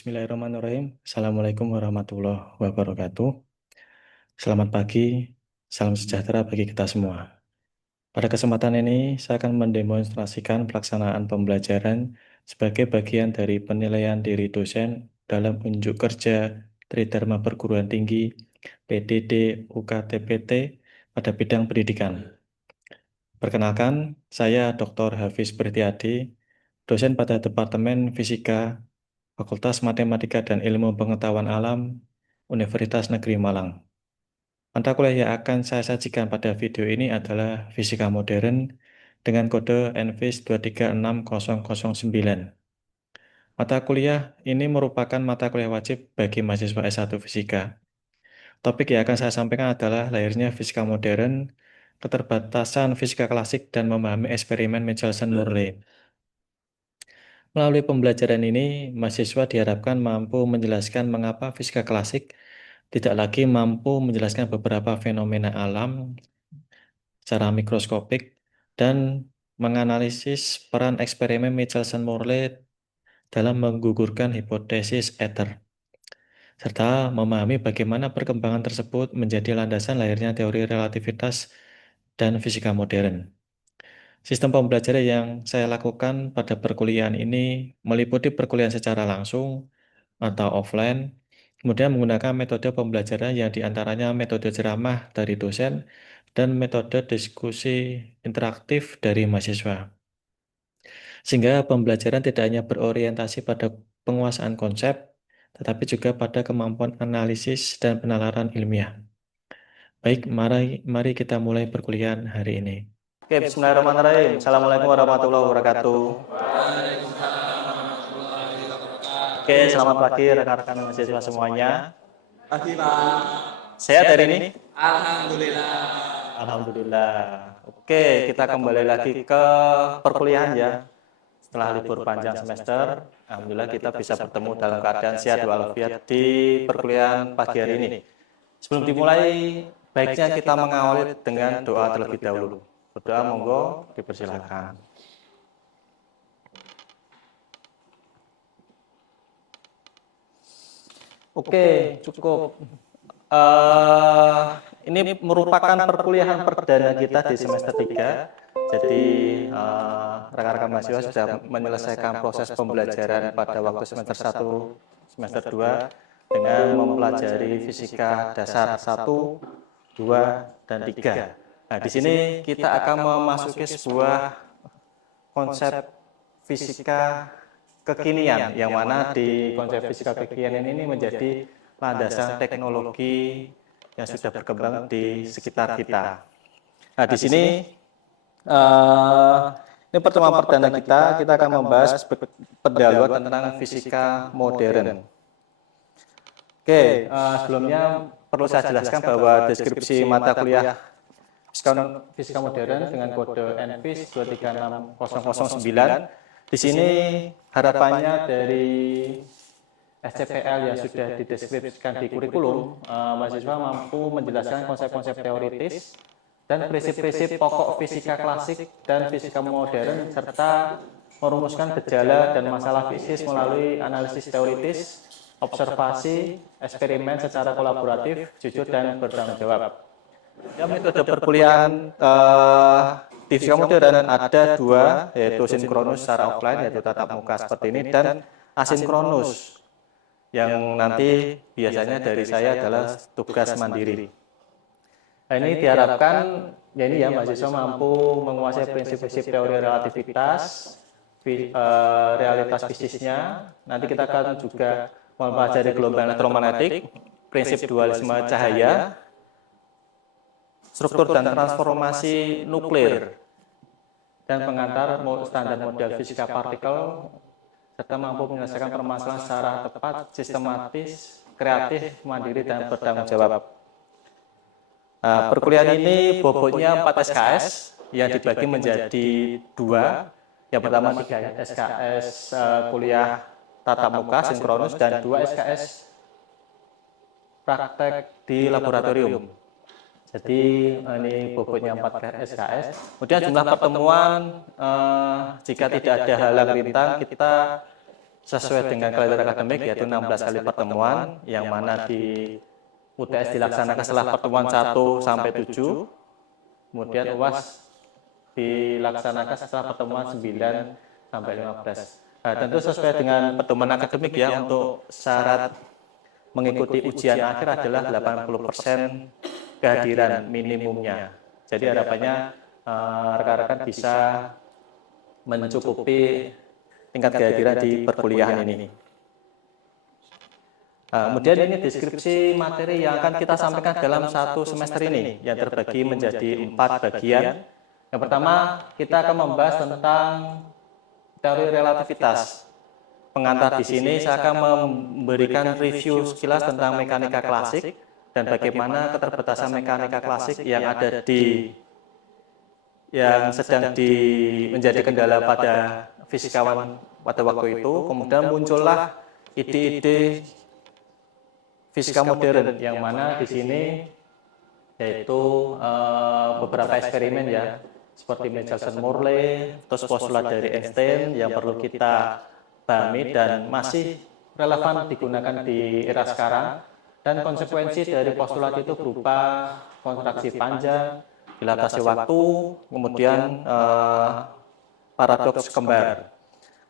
Bismillahirrahmanirrahim. Assalamualaikum warahmatullahi wabarakatuh. Selamat pagi, salam sejahtera bagi kita semua. Pada kesempatan ini, saya akan mendemonstrasikan pelaksanaan pembelajaran sebagai bagian dari penilaian diri dosen dalam unjuk kerja Tridharma Perguruan Tinggi PDD UKTPT pada bidang pendidikan. Perkenalkan, saya Dr. Hafiz Prihtiyadi, dosen pada Departemen Fisika Fakultas Matematika dan Ilmu Pengetahuan Alam, Universitas Negeri Malang. Mata kuliah yang akan saya sajikan pada video ini adalah Fisika Modern dengan kode NFIS 236009. Mata kuliah ini merupakan mata kuliah wajib bagi mahasiswa S1 Fisika. Topik yang akan saya sampaikan adalah lahirnya fisika modern, keterbatasan fisika klasik, dan memahami eksperimen Michelson-Morley. Melalui pembelajaran ini, mahasiswa diharapkan mampu menjelaskan mengapa fisika klasik tidak lagi mampu menjelaskan beberapa fenomena alam secara mikroskopik dan menganalisis peran eksperimen Michelson-Morley dalam menggugurkan hipotesis ether, serta memahami bagaimana perkembangan tersebut menjadi landasan lahirnya teori relativitas dan fisika modern. Sistem pembelajaran yang saya lakukan pada perkuliahan ini meliputi perkuliahan secara langsung atau offline, kemudian menggunakan metode pembelajaran yang diantaranya metode ceramah dari dosen dan metode diskusi interaktif dari mahasiswa. Sehingga pembelajaran tidak hanya berorientasi pada penguasaan konsep, tetapi juga pada kemampuan analisis dan penalaran ilmiah. Baik, mari kita mulai perkuliahan hari ini. Oke, bismillahirrahmanirrahim. Assalamualaikum warahmatullahi wabarakatuh. Oke, selamat pagi rekan-rekan mahasiswa semuanya. Pagi Pak. Sehat hari ini? Alhamdulillah. Alhamdulillah. Oke, kita kembali lagi ke perkuliahan ya. Setelah libur panjang semester, alhamdulillah kita bisa bertemu dalam keadaan sehat walafiat di perkuliahan pagi hari ini. Sebelum dimulai, baiknya kita mengawali dengan doa terlebih dahulu. Berdoa monggo dipersilakan. Oke, cukup. Ini merupakan perkuliahan perdana kita di semester 3. Jadi, rekan-rekan mahasiswa sudah menyelesaikan proses pembelajaran pada waktu semester 1, semester 2 dengan mempelajari fisika dasar 1, 2, dan 3. Nah, di sini kita akan memasuki sebuah konsep fisika kekinian, yang mana di konsep fisika kekinian ini menjadi landasan teknologi yang sudah berkembang di sekitar kita. Nah, di sini ini pertemuan perdana kita akan membahas pendahuluan tentang fisika modern. Oke, sebelumnya perlu saya jelaskan bahwa deskripsi mata kuliah fisika modern dengan kode NFIS 236009 di sini harapannya dari SCPL yang sudah dideskripsikan di kurikulum, mahasiswa mampu menjelaskan konsep-konsep teoritis dan prinsip-prinsip pokok fisika klasik dan fisika modern, serta merumuskan gejala dan masalah fisis melalui analisis teoritis, observasi, eksperimen secara kolaboratif, jujur, dan bertanggung jawab. Ya, metode perkuliahan di fisika modern ada dua, yaitu sinkronus secara offline, yaitu tatap muka seperti ini, dan asinkronus yang nanti biasanya dari saya adalah tugas mandiri. Nah, ini diharapkan ya ini ya mahasiswa mampu menguasai prinsip-prinsip teori relativitas, realitas fisisnya. Nanti kita akan juga mempelajari gelombang elektromagnetik, prinsip dualisme cahaya, struktur dan transformasi nuklir, dan pengantar standar model fisika partikel, serta mampu menyelesaikan permasalahan secara tepat, sistematis, kreatif, mandiri, dan bertanggung jawab. Nah, perkuliahan ini bobotnya 4 SKS yang dibagi menjadi 2. Yang pertama 3 SKS kuliah tatap muka sinkronus dan 2 SKS praktek di laboratorium. Jadi ini bobotnya 4 SKS. Kemudian jumlah pertemuan, jika tidak ada halang rintang, kita sesuai dengan kalender akademik, yaitu 16 kali pertemuan, yang mana di UTS dilaksanakan setelah pertemuan 1 sampai 7, kemudian UAS dilaksanakan setelah pertemuan 9 sampai 15. Nah, tentu sesuai dengan pedoman akademik ya, untuk syarat mengikuti ujian akhir adalah 80% kehadiran minimumnya. Jadi harapannya rekan-rekan bisa mencukupi tingkat kehadiran di perkuliahan ini. Kemudian ini deskripsi materi yang akan kita sampaikan dalam satu semester ini, yang terbagi menjadi 4 bagian. Yang pertama, kita akan membahas tentang teori relativitas. Pengantar di sini saya akan memberikan review sekilas tentang mekanika klasik dan bagaimana keterbatasan mekanika klasik yang ada yang sedang menjadi kendala pada fisikawan pada waktu itu. Kemudian muncullah ide-ide fisika modern, yang mana di sini yaitu beberapa eksperimen ya, seperti Michelson-Morley, terus postulat dari Einstein yang perlu kita pahami dan masih relevan digunakan di era sekarang, dan konsekuensi dari postulat itu berupa kontraksi panjang, dilatasi waktu, kemudian paradoks kembar.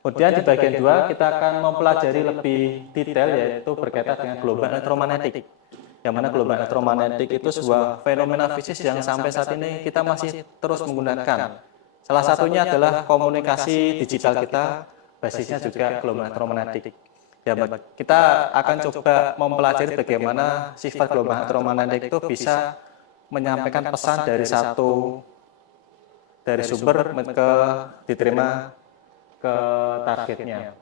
Kemudian di bagian 2 kita akan mempelajari lebih detail, yaitu berkaitan dengan gelombang elektromagnetik. Yang mana gelombang elektromagnetik itu sebuah fenomena fisik yang sampai saat ini kita masih terus menggunakan. Salah satunya adalah komunikasi digital kita, basisnya juga gelombang elektromagnetik. Ya, kita akan coba mempelajari bagaimana sifat gelombang elektromagnetik itu bisa menyampaikan pesan dari sumber diterima ke targetnya.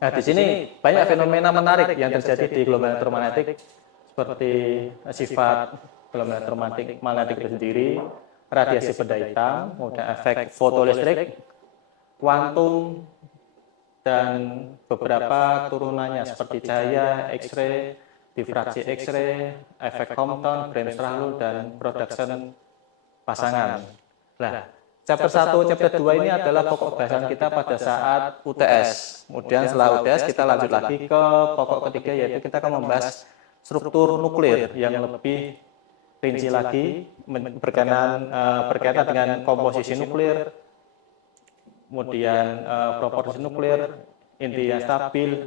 Nah, di sini banyak fenomena menarik yang terjadi di gelombang elektromagnetik, seperti sifat gelombang elektromagnetik itu sendiri, radiasi benda hitam, kemudian efek fotolistrik, kuantum, dan beberapa turunannya seperti cahaya, X-ray, difraksi X-ray, efek Compton, Bremsstrahlung, dan production pasangan. Nah, chapter 1, chapter 2 ini adalah pokok bahasan kita pada saat UTS. Kemudian setelah UTS kita lanjut lagi ke pokok ketiga, yaitu kita akan membahas struktur nuklir yang lebih rinci lagi, berkaitan dengan komposisi nuklir, kemudian proporsi nuklir, inti yang stabil,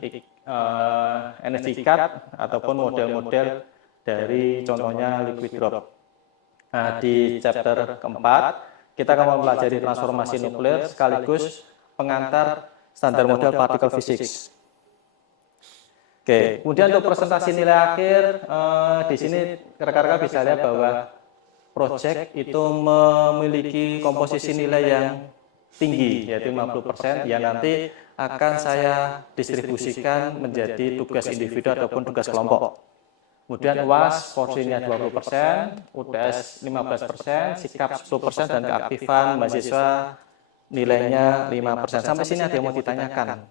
energi cut, ataupun model-model dari contohnya liquid drop. Nah, di chapter keempat, kita akan mempelajari transformasi nuklir sekaligus pengantar standar model particle physics. Oke, kemudian untuk presentasi nilai akhir, di sini rekan-rekan bisa lihat bahwa project itu memiliki komposisi nilai yang tinggi, yaitu 50%, yang nanti akan saya distribusikan menjadi tugas individu ataupun tugas kelompok. Kemudian UAS porsinya 20%, UTS 15%, sikap 10%, dan keaktifan mahasiswa nilainya 5%. Sampai sini ada yang mau ditanyakan?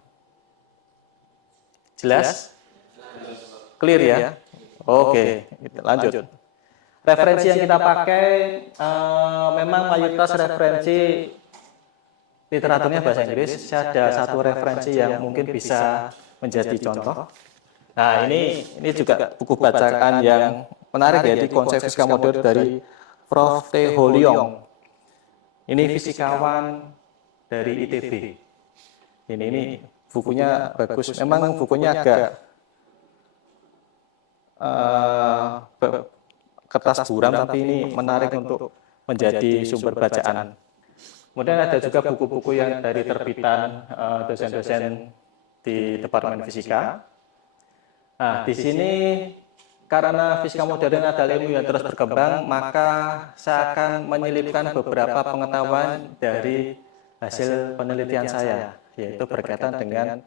Jelas? Clear ya? Oke, lanjut. Referensi yang kita pakai memang mayoritas referensi literaturnya bahasa Inggris. Saya ada satu referensi yang mungkin bisa menjadi contoh. Nah, ini juga buku bacaan yang menarik, yaitu konsep fisika modern dari Prof. T. Holiong. Ini fisikawan dari ITB. Ini bukunya bagus. Memang bukunya agak kertas buram, tapi ini menarik untuk menjadi sumber bacaan. Kemudian ada juga buku-buku yang dari terbitan dosen-dosen di Departemen Fisika. Nah, di sini karena fisika modern adalah ilmu yang terus berkembang, maka saya akan menyelipkan beberapa pengetahuan dari hasil penelitian saya, yaitu berkaitan dengan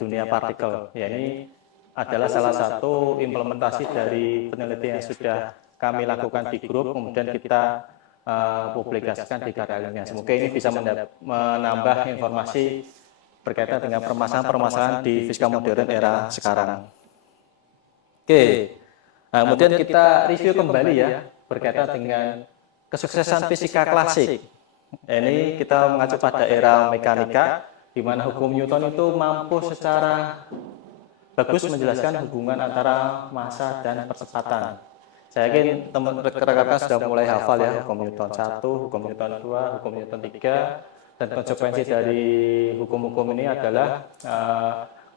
dunia partikel. Ya, ini adalah salah satu implementasi dari penelitian yang sudah kami lakukan di grup, kemudian kita publikasikan di karya ilmiah. Semoga ini bisa menambah informasi berkaitan dengan permasalahan-permasalahan di fisika modern era sekarang. Oke, nah, kemudian kita review kembali ya berkaitan dengan kesuksesan fisika klasik. Ini kita mengacu pada era mekanika, di di mana hukum Newton itu mampu secara bagus menjelaskan hubungan antara massa dan percepatan. Saya yakin teman rekan-rekan sudah mulai hafal ya hukum Newton 1, hukum Newton 2, hukum Newton 3, dan konsekuensi dari hukum-hukum ini adalah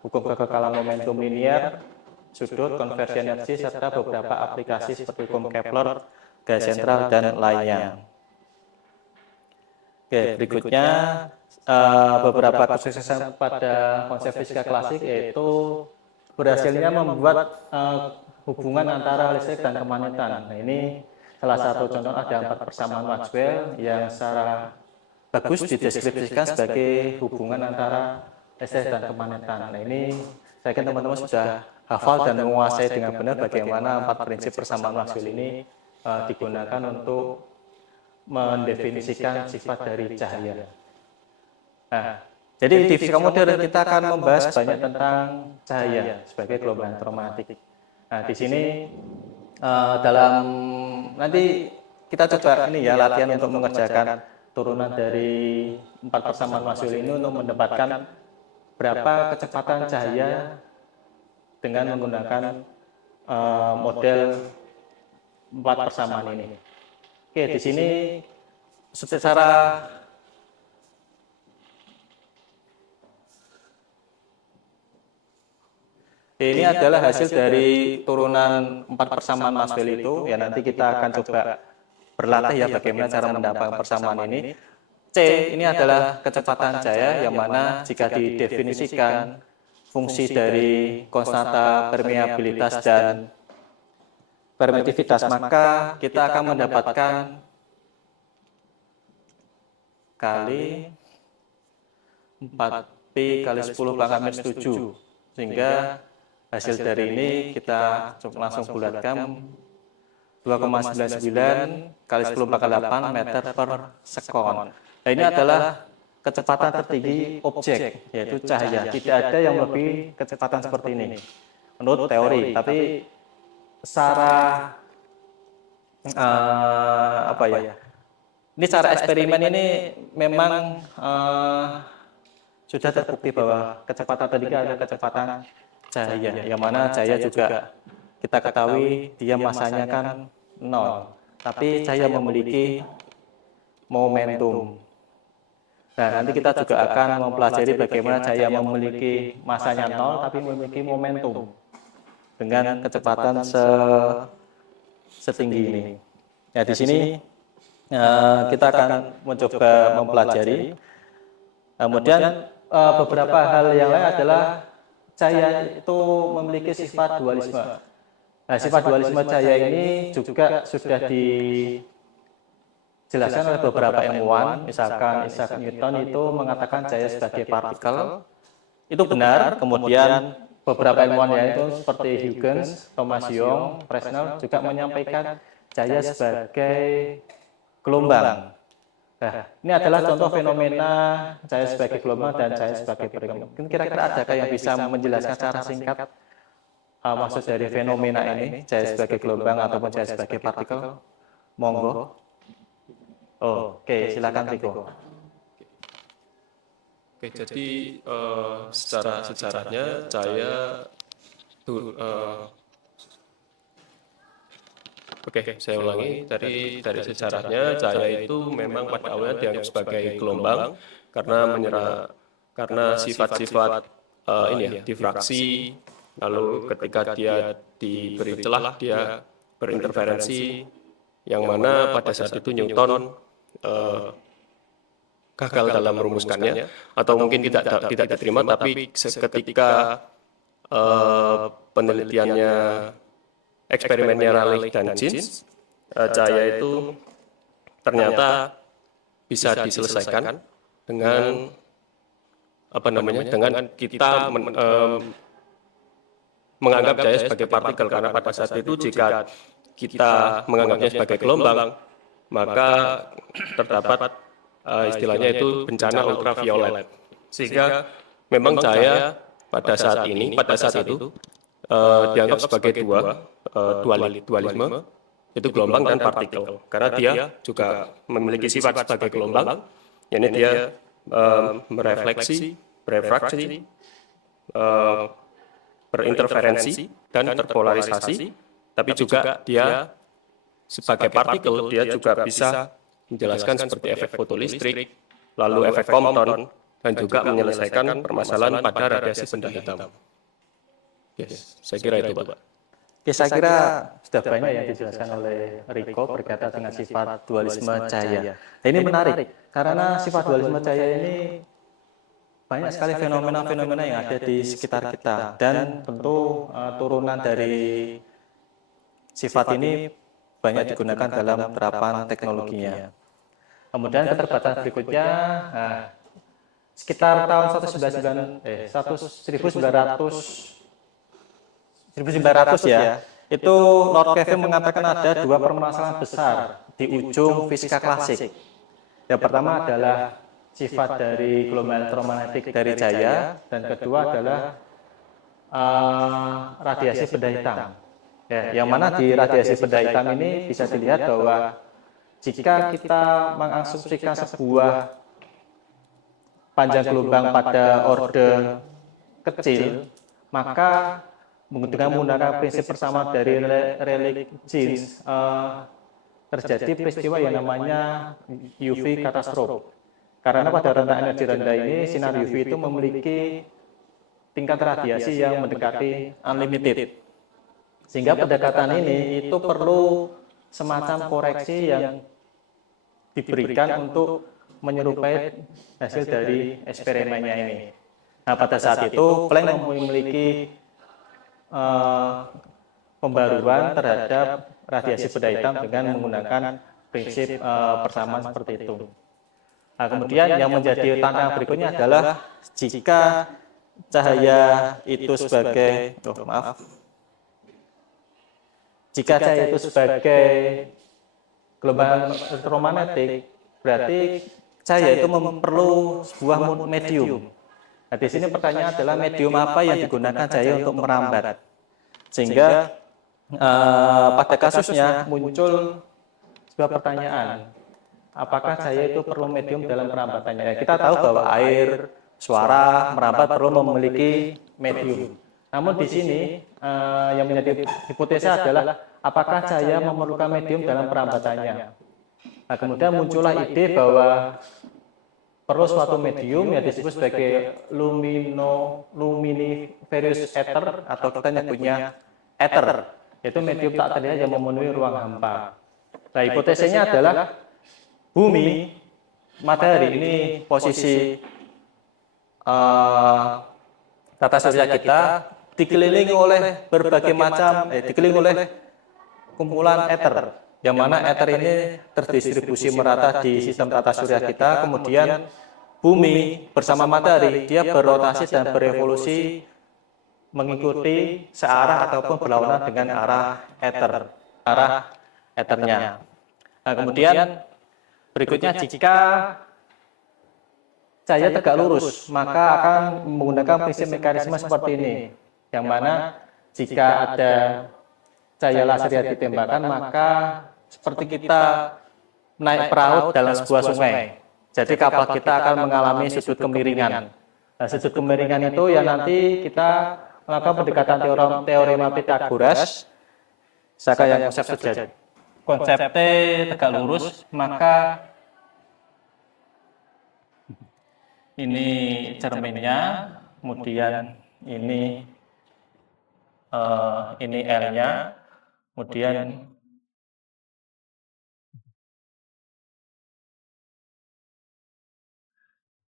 hukum kekekalan momentum linier, sudut, konversi energi, serta beberapa aplikasi seperti hukum Kepler, gaya sentral, dan lainnya. Oke, berikutnya beberapa kesuksesan pada konsep fisika klasik yaitu berhasilnya membuat hubungan antara listrik dan kemagnetan. Nah, ini salah satu contoh ada 4 persamaan Maxwell yang secara bagus dideskripsikan sebagai hubungan antara listrik dan kemagnetan. Nah, ini saya yakin teman-teman sudah hafal dan menguasai dengan benar bagaimana 4 prinsip persamaan Maxwell ini digunakan untuk mendefinisikan sifat dari cahaya. Nah, jadi di fisika modern kita akan membahas banyak tentang cahaya sebagai gelombang elektromagnetik. Nah, di sini dalam nanti kita coba ini ya latihan untuk mengerjakan turunan dari 4 persamaan Maxwell ini untuk mendapatkan berapa kecepatan cahaya dengan menggunakan model 4 persamaan ini. Oke, di sini secara ini adalah hasil dari turunan 4 persamaan Maxwell itu. Ya, nanti kita akan coba berlatih ya bagaimana cara mendapatkan persamaan ini. C ini adalah kecepatan cahaya yang mana jika didefinisikan fungsi dari konstanta permeabilitas dan permitivitas, maka kita akan mendapatkan kali 4Pi kali 10 pangkat minus 7, sehingga hasil dari ini kita langsung bulatkan 2,99 kali 10 pangkat 8 meter per sekon. Nah, ini adalah kecepatan tertinggi objek, yaitu cahaya. Tidak ada yang lebih kecepatan seperti ini menurut teori, tapi secara ini secara eksperimen ini memang sudah terbukti bahwa kecepatan tertinggi adalah kecepatan cahaya, yang mana cahaya juga kita ketahui dia masanya kan 0, tapi cahaya memiliki momentum. Nah, nanti kita juga akan mempelajari bagaimana cahaya memiliki masanya 0 tapi memiliki momentum dengan kecepatan setinggi ini. Ya, di sini kita akan mencoba mempelajari. Kemudian beberapa hal yang lain adalah cahaya itu memiliki sifat dualisme. Nah, sifat dualisme cahaya ini juga sudah dijelaskan oleh beberapa ilmuwan. Misalkan Isaac Newton itu mengatakan cahaya sebagai partikel. Itu benar. Kemudian beberapa ilmuwan yaitu seperti Huygens, Thomas Young, Fresnel juga menyampaikan cahaya sebagai gelombang. Nah, ini adalah contoh fenomena cahaya sebagai gelombang dan cahaya sebagai partikel. Mungkin kira-kira adakah yang bisa menjelaskan secara singkat maksud dari fenomena ini, cahaya sebagai gelombang ataupun cahaya sebagai partikel? Monggo. Oke, silakan Riko. Oke, jadi secara sejarahnya cahaya saya ulangi dari sejarahnya cahaya itu memang pada awalnya dianggap sebagai gelombang karena sifat-sifat difraksi, lalu ketika dia diberi celah dia berinterferensi, yang mana pada saat itu Newton gagal dalam merumuskannya atau mungkin tidak diterima, tapi ketika penelitiannya eksperimennya Rayleigh dan Jeans, cahaya itu ternyata bisa diselesaikan dengan dengan kita menganggap cahaya sebagai partikel, karena pada saat itu jika kita menganggapnya sebagai gelombang maka terdapat istilahnya itu bencana ultraviolet, sehingga memang cahaya pada saat itu dianggap sebagai dualisme, itu gelombang dan partikel, karena dia juga memiliki sifat sebagai gelombang, yakni dia merefleksi berefraksi, berinterferensi, dan terpolarisasi, tapi juga dia sebagai partikel, dia juga bisa menjelaskan seperti efek fotolistrik, lalu efek Compton, dan juga menyelesaikan permasalahan pada radiasi benda hitam. Yes, saya kira itu, Pak. Oke, saya kira sudah banyak yang dijelaskan oleh Riko berkaitan dengan sifat dualisme cahaya. Nah, ini menarik karena sifat dualisme cahaya ini banyak sekali fenomena-fenomena yang ada di sekitar kita dan tentu turunan dari sifat ini banyak digunakan dalam terapan teknologinya. Kemudian keterbatasan berikutnya, sekitar tahun 1900 ya, itu Lord Kelvin mengatakan ada dua permasalahan besar di ujung fisika klasik. Yang pertama adalah sifat dari gelombang elektromagnetik dari cahaya, dan kedua adalah radiasi benda hitam. Ya, yang mana di radiasi benda hitam ini bisa dilihat bahwa jika kita mengasumsikan sebuah panjang gelombang pada orde kecil, maka dengan menggunakan prinsip persamaan dari Rayleigh-Jeans terjadi peristiwa yang namanya UV catastrophe. Karena pada rentang energi rendah ini, sinar UV itu memiliki tingkat radiasi yang mendekati unlimited. Sehingga pendekatan ini itu perlu semacam koreksi yang diberikan untuk menyerupai hasil dari eksperimennya ini. Nah, pada saat itu Planck memiliki pembaruan terhadap radiasi benda hitam dengan menggunakan prinsip persamaan seperti itu. Nah, kemudian yang menjadi tantangan berikutnya adalah jika cahaya itu sebagai gelombang elektromagnetik, berarti cahaya itu perlu sebuah medium. Nah, di sini pertanyaan adalah medium apa yang digunakan cahaya untuk merambat. Sehingga pada kasusnya muncul sebuah pertanyaan, apakah cahaya itu perlu medium dalam perambatannya? Kita tahu bahwa air, suara, merambat perlu memiliki medium. Namun di sini yang menjadi hipotesa adalah apakah cahaya memerlukan medium dalam perambatannya. Nah, kemudian muncullah ide bahwa perlu suatu medium yang disebut sebagai luminiferous ether atau kita nyebutnya ether, yaitu medium tak terlihat yang memenuhi ruang hampa. Nah, hipotesanya adalah bumi, matahari ini posisi tata surya kita dikelilingi oleh berbagai macam, dikelilingi oleh kumpulan ether, yang mana ether ini terdistribusi merata di sistem tata surya kita. Kemudian bumi bersama matahari dia berotasi dan berevolusi mengikuti searah ataupun berlawanan dengan arah ethernya. Nah, kemudian berikutnya, jika cahaya tegak lurus, maka akan menggunakan prinsip mekanisme seperti ini, yang mana jika ada cahaya laser yang ditembakkan, maka seperti kita naik perahu dalam sebuah sungai. Jadi kapal kita akan mengalami sudut kemiringan. Nah, sudut kemiringan itu yang nanti kita melakukan pendekatan teorema Pythagoras. Misalkan yang konsep T tegak lurus, maka ini cerminnya, kemudian ini L-nya, kemudian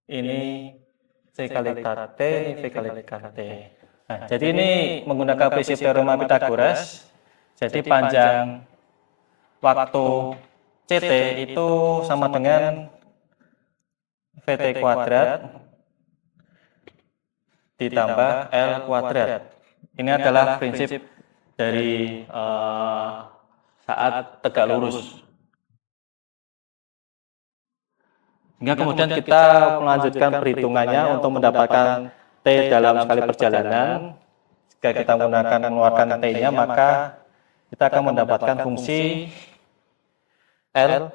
ini C kali KT, ini V kali KT. Nah, jadi ini menggunakan prinsip teorema Pythagoras, jadi panjang waktu CT itu sama dengan VT kuadrat ditambah L kuadrat. Ini adalah prinsip dari saat tegak lurus. Hingga kemudian kita melanjutkan perhitungannya untuk mendapatkan T dalam sekali perjalanan. Jika kita mengeluarkan T-nya, maka kita akan mendapatkan fungsi L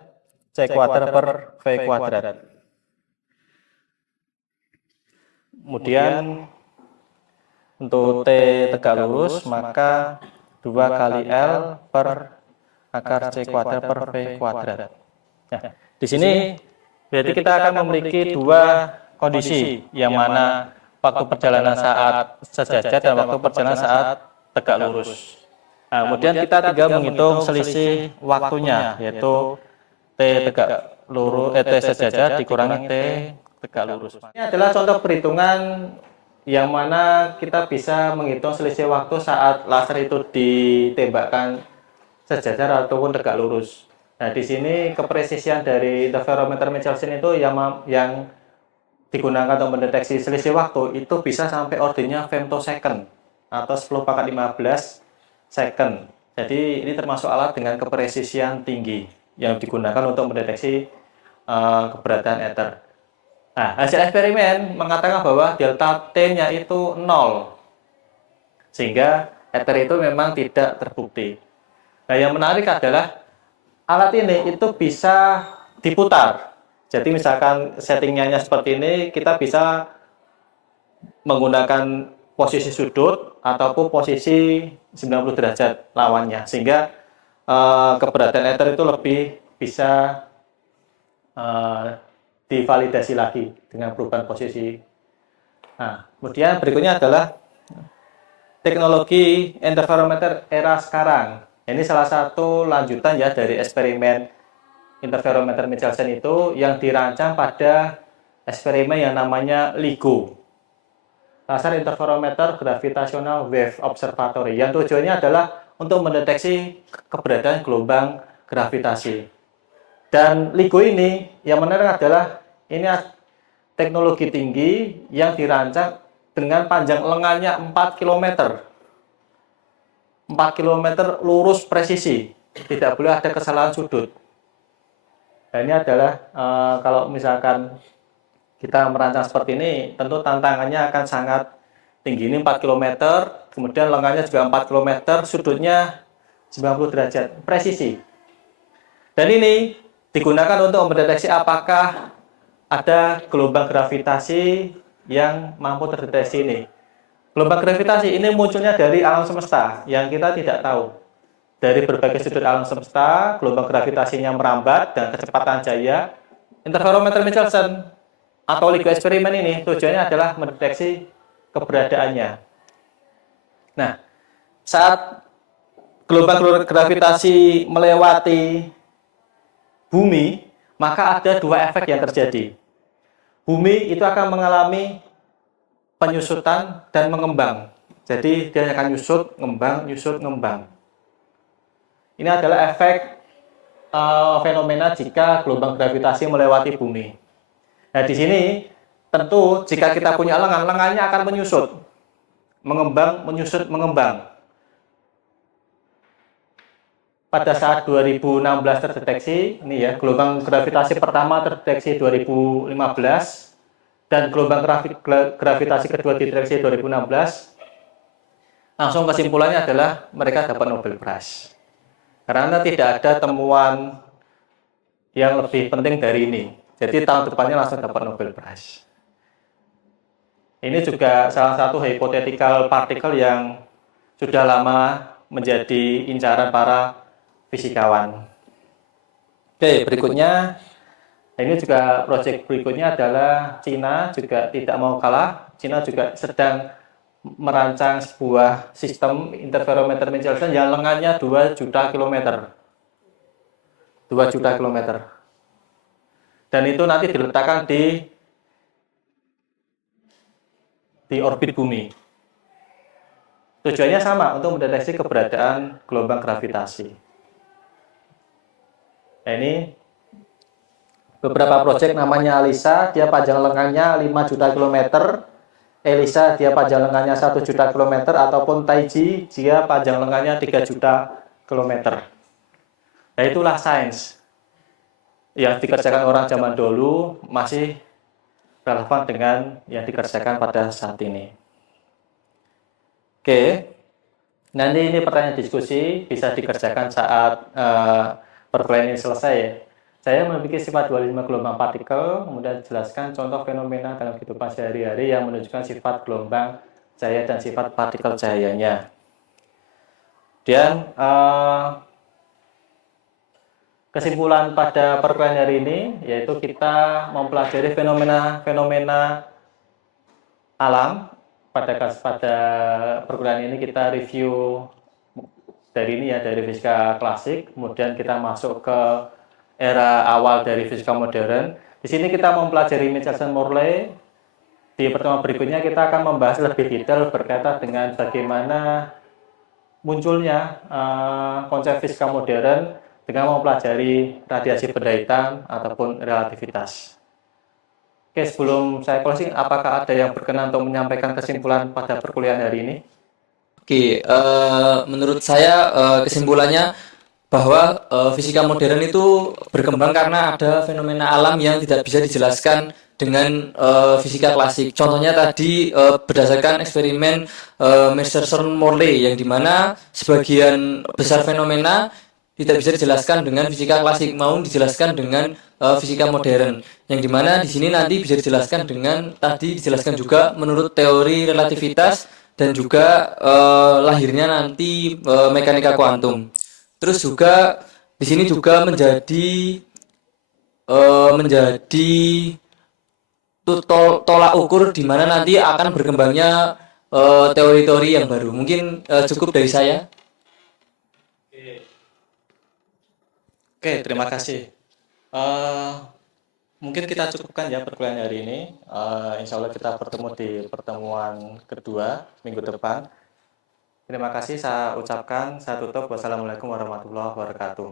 C kuadrat per V kuadrat. Kemudian untuk T tegak lurus, maka 2 kali L per akar C kuadrat per V kuadrat. Nah, di sini berarti kita akan memiliki dua kondisi, yang mana waktu perjalanan saat sejajar dan waktu perjalanan saat tegak lurus. Nah, kemudian kita tinggal menghitung selisih waktunya, yaitu T tegak lurus, T sejajar dikurangi T tegak lurus. Ini adalah contoh perhitungan yang mana kita bisa menghitung selisih waktu saat laser itu ditembakkan sejajar ataupun tegak lurus. Nah, di sini kepresisian dari interferometer Michelson itu yang digunakan untuk mendeteksi selisih waktu itu bisa sampai ordernya femtosecond atau 10⁻15 second. Jadi ini termasuk alat dengan kepresisian tinggi yang digunakan untuk mendeteksi keberadaan ether. Nah, hasil eksperimen mengatakan bahwa delta T-nya itu 0, sehingga ether itu memang tidak terbukti. Nah, yang menarik adalah alat ini itu bisa diputar. Jadi misalkan settingnya seperti ini, kita bisa menggunakan posisi sudut ataupun posisi 90 derajat lawannya, sehingga keberadaan ether itu lebih bisa divalidasi lagi dengan perubahan posisi. Nah, kemudian berikutnya adalah teknologi interferometer era sekarang. Ini salah satu lanjutan ya dari eksperimen interferometer Michelson itu yang dirancang pada eksperimen yang namanya LIGO, Laser Interferometer Gravitational Wave Observatory, yang tujuannya adalah untuk mendeteksi keberadaan gelombang gravitasi. Dan LIGO ini yang menarik adalah ini teknologi tinggi yang dirancang dengan panjang lengannya 4 km. 4 km lurus presisi, tidak boleh ada kesalahan sudut. Nah, ini adalah kalau misalkan kita merancang seperti ini, tentu tantangannya akan sangat tinggi. Ini 4 km, kemudian lengannya juga 4 km, sudutnya 90 derajat, presisi. Dan ini digunakan untuk mendeteksi apakah ada gelombang gravitasi yang mampu terdeteksi ini. Gelombang gravitasi ini munculnya dari alam semesta yang kita tidak tahu. Dari berbagai sudut alam semesta, gelombang gravitasinya merambat dengan kecepatan cahaya. Interferometer Michelson atau LIGO eksperimen ini tujuannya adalah mendeteksi keberadaannya. Nah, saat gelombang gravitasi melewati bumi, maka ada dua efek yang terjadi. Bumi itu akan mengalami penyusutan dan mengembang. Jadi dia akan nyusut, ngembang. Ini adalah efek fenomena jika gelombang gravitasi melewati bumi. Nah, di sini tentu jika kita punya lengan, lengannya akan menyusut, mengembang. Pada saat 2016 terdeteksi, ini ya, gelombang gravitasi pertama terdeteksi 2015 dan gelombang gravitasi kedua dideteksi 2016. Langsung kesimpulannya adalah mereka dapat Nobel Prize. Karena tidak ada temuan yang lebih penting dari ini. Jadi tahun depannya langsung dapat Nobel Prize. Ini juga salah satu hypothetical particle yang sudah lama menjadi incaran para fisikawan. Oke, berikutnya, ini juga proyek berikutnya adalah Cina juga tidak mau kalah. Cina juga sedang merancang sebuah sistem interferometer Michelson yang lengannya 2 juta kilometer. 2 juta kilometer. Dan itu nanti diletakkan di orbit bumi. Tujuannya sama, untuk mendeteksi keberadaan gelombang gravitasi. Nah, ini beberapa proyek namanya ALISA, dia panjang lengannya 5 juta kilometer. ELISA dia panjang lengannya 1 juta kilometer, ataupun TAIJI dia panjang lengannya 3 juta kilometer. Nah, itulah sains yang dikerjakan orang zaman dulu masih relevan dengan yang dikerjakan pada saat ini. Oke, nanti ini pertanyaan diskusi bisa dikerjakan saat perkuliahan ini selesai ya. Saya memiliki sifat dualisme gelombang partikel, kemudian jelaskan contoh fenomena dalam kehidupan sehari-hari yang menunjukkan sifat gelombang cahaya dan sifat partikel cahayanya. Dan kesimpulan pada perkuliahan hari ini yaitu kita mempelajari fenomena-fenomena alam. Pada perkuliahan ini kita review dari ini ya, dari fisika klasik, kemudian kita masuk ke era awal dari fisika modern. Di sini kita mempelajari Michelson-Morley. Di pertemuan berikutnya kita akan membahas lebih detail berkaitan dengan bagaimana munculnya konsep fisika modern dengan mempelajari radiasi benda hitam ataupun relativitas. Oke, sebelum saya closing, apakah ada yang berkenan untuk menyampaikan kesimpulan pada perkuliahan hari ini? Oke, menurut saya kesimpulannya bahwa fisika modern itu berkembang karena ada fenomena alam yang tidak bisa dijelaskan dengan fisika klasik. Contohnya tadi berdasarkan eksperimen Michelson-Morley yang dimana sebagian besar fenomena tidak bisa dijelaskan dengan fisika klasik, mau dijelaskan dengan fisika modern. Yang dimana di sini nanti bisa dijelaskan dengan tadi dijelaskan juga menurut teori relativitas dan juga lahirnya nanti mekanika kuantum. Terus juga di sini juga menjadi tolak ukur di mana nanti akan berkembangnya teori-teori yang baru. Mungkin cukup dari saya. Oke, terima kasih. Mungkin kita cukupkan ya perkuliahan hari ini. Insya Allah kita bertemu di pertemuan kedua minggu depan. Terima kasih saya ucapkan, saya tutup. Wassalamualaikum warahmatullahi wabarakatuh.